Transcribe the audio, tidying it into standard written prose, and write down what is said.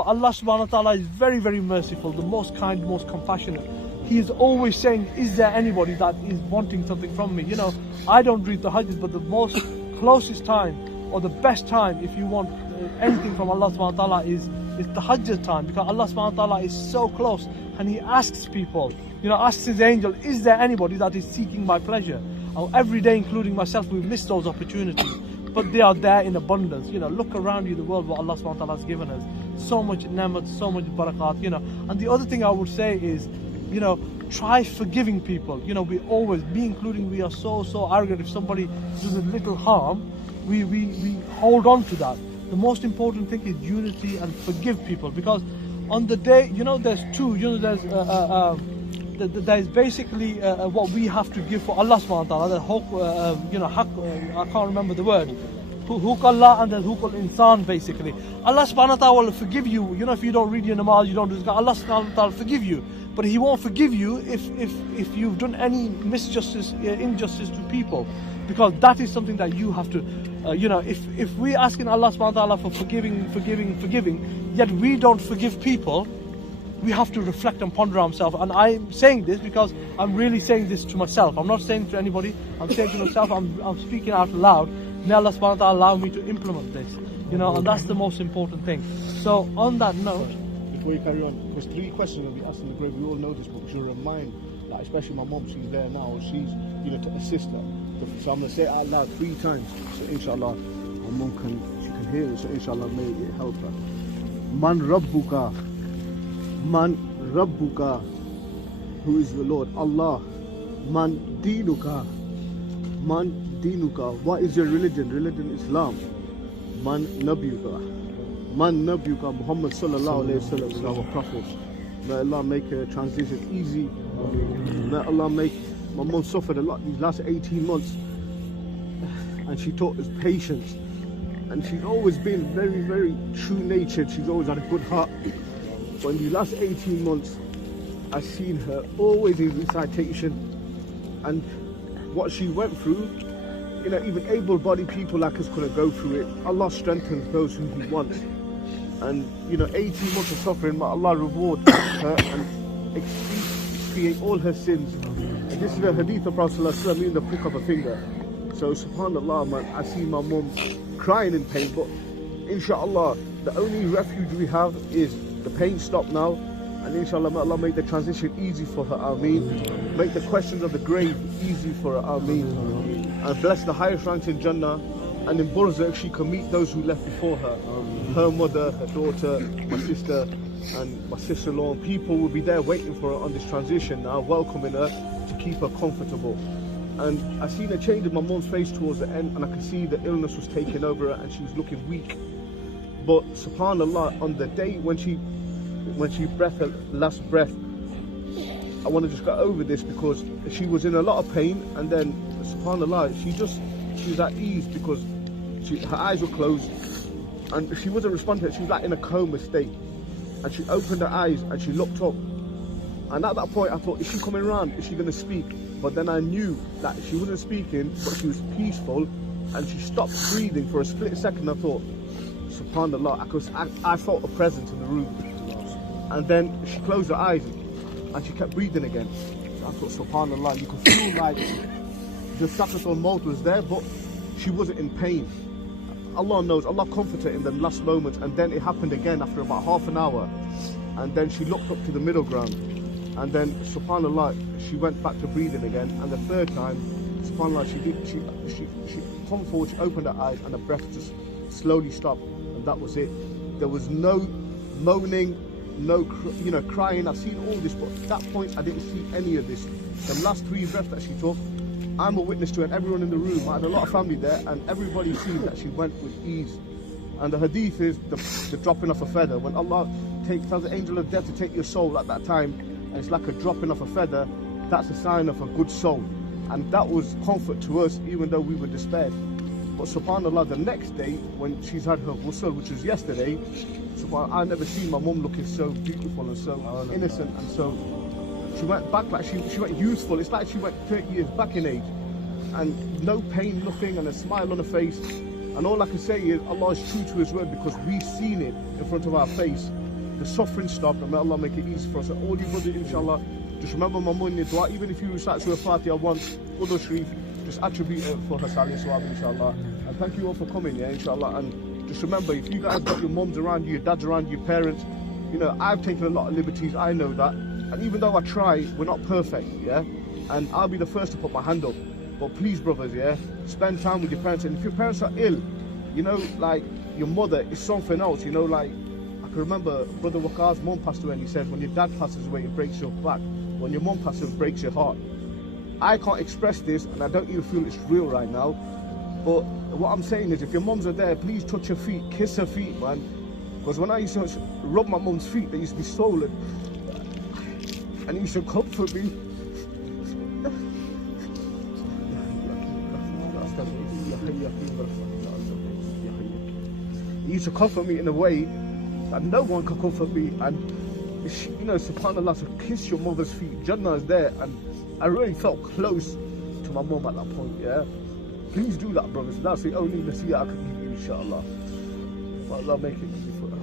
But Allah subhanahu wa ta'ala is very, very merciful, the most kind, most compassionate. He is always saying, is there anybody that is wanting something from me? You know, I don't read the hadith, but the most closest time or the best time if you want anything from Allah subhanahu wa ta'ala is the Hajj time, because Allah subhanahu wa ta'ala is so close and He asks people, you know, asks His angel, is there anybody that is seeking my pleasure? Every day, including myself, we miss those opportunities, but they are there in abundance. You know, look around you, the world, what Allah subhanahu wa ta'ala has given us. So much ni'mat, so much barakat, you know. And the other thing I would say is, you know, try forgiving people. You know, we always, me including, we are so arrogant. If somebody does a little harm, we hold on to that. The most important thing is unity and forgive people, because on the day, you know, there's two, you know, there's basically what we have to give for Allah subhanahu wa ta'ala, the haqq, you know, haqq, I can't remember the word, hukk Allah and then hukk al-insan basically. Allah subhanahu wa ta'ala will forgive you, you know, if you don't read your namaz, you don't do zakah, Allah subhanahu wa ta'ala will forgive you. But He won't forgive you if you've done any injustice to people, because that is something that you have to, you know, if we're asking Allah subhanahu wa ta'ala for forgiving, yet we don't forgive people, we have to reflect and ponder ourselves. And I'm saying this because I'm really saying this to myself. I'm not saying to anybody, I'm saying to myself, I'm speaking out loud. May Allah subhanahu wa ta'ala allow me to implement this, you know, and that's the most important thing. So on that note, before you carry on, there's 3 questions that we asked in the grave. We all know this, but we should remind, like, especially my mom, she's there now, she's, you know, to assist her. So I'm going to say it out loud 3 times, so inshallah, my mom can hear it, so inshallah may it help her. Man Rabbuka, Man Rabbuka, who is the Lord? Allah. Man Dinuka, Man Dinuka, what is your religion? Religion Islam. Man Nabiyuka, Man Nabiyuka, Muhammad sallallahu alayhi wa sallam is our prophet. May Allah make a transition easy. May Allah make, my mom suffered a lot these last 18 months, and she taught us patience, and she's always been very, very true natured. She's always had a good heart, but in the last 18 months I've seen her always in recitation, and what she went through, you know, even able-bodied people like us couldn't go through it. Allah strengthens those who He wants, and you know, 18 months of suffering, may Allah reward her and expiate all her sins. And this is the hadith of Prophet ﷺ in the book of a finger. So subhanallah, man, I see my mum crying in pain, but inshallah the only refuge we have is the pain stop now, and inshallah may Allah make the transition easy for her, Ameen. Make the questions of the grave easy for her, Ameen. And bless the highest ranks in Jannah, and in Barzakh she can meet those who left before her. Her mother, her daughter, my sister and my sister-in-law. People will be there waiting for her on this transition now, welcoming her to keep her comfortable. And I seen a change in my mum's face towards the end, and I could see the illness was taking over her and she was looking weak. But subhanallah, on the day when she breathed her last breath, I want to just go over this because she was in a lot of pain, and then subhanallah, she was at ease because her eyes were closed and she wasn't responding. She was like in a coma state, and she opened her eyes and she looked up, and at that point I thought, is she coming around? Is she going to speak? But then I knew that she wasn't speaking, but she was peaceful, and she stopped breathing for a split second. I thought, subhanallah, I felt a presence in the room, and then she closed her eyes and she kept breathing again. I thought, subhanallah, you could feel like the sacrificial mode was there, but she wasn't in pain. Allah knows, Allah comforted her in the last moments, and then it happened again after about half an hour, and then she looked up to the middle ground, and then subhanallah she went back to breathing again, and the third time subhanallah she come forward, she opened her eyes, and the breath just slowly stopped, and that was it. There was no moaning, no crying. I've seen all this, but at that point I didn't see any of this. The last 3 breaths that she took, I'm a witness to it, and everyone in the room, I had a lot of family there, and everybody sees that she went with ease. And the hadith is the dropping off a feather. When Allah tells the angel of death to take your soul at that time, and it's like a dropping off a feather, that's a sign of a good soul. And that was comfort to us, even though we were despaired. But subhanallah, the next day, when she's had her ghusl, which was yesterday, subhanallah, I've never seen my mum looking so beautiful and so innocent, and so she went back, like she went youthful. It's like she went 30 years back in age, and no pain, nothing, and a smile on her face. And all I can say is Allah is true to His word, because we've seen it in front of our face. the suffering stop, and may Allah make it easy for us. And all you brothers, inshallah, just remember my mum in your dua. Even if you recite Surah Fatiha once, Udur Sharif, just attribute it for her Salih Swab, inshallah. And thank you all for coming, yeah, inshallah. And just remember, if you guys got your mums around you, your dads around you, your parents, you know, I've taken a lot of liberties, I know that. And even though I try, we're not perfect, yeah? And I'll be the first to put my hand up. But please, brothers, yeah, spend time with your parents. And if your parents are ill, you know, like, your mother is something else, you know, like, I can remember Brother Waqar's mum passed away, and he said, when your dad passes away, it breaks your back. When your mum passes away, it breaks your heart. I can't express this, and I don't even feel it's real right now. But what I'm saying is, if your mums are there, please touch her feet, kiss her feet, man. Because when I used to rub my mum's feet, they used to be swollen. And he used to comfort me. He used to comfort me in a way that no one could comfort me. And, you know, subhanAllah, to kiss your mother's feet, Jannah is there. And I really felt close to my mum at that point, yeah? Please do that, brothers. That's the only nasiya I can give you, inshallah. But Allah make it easy for us.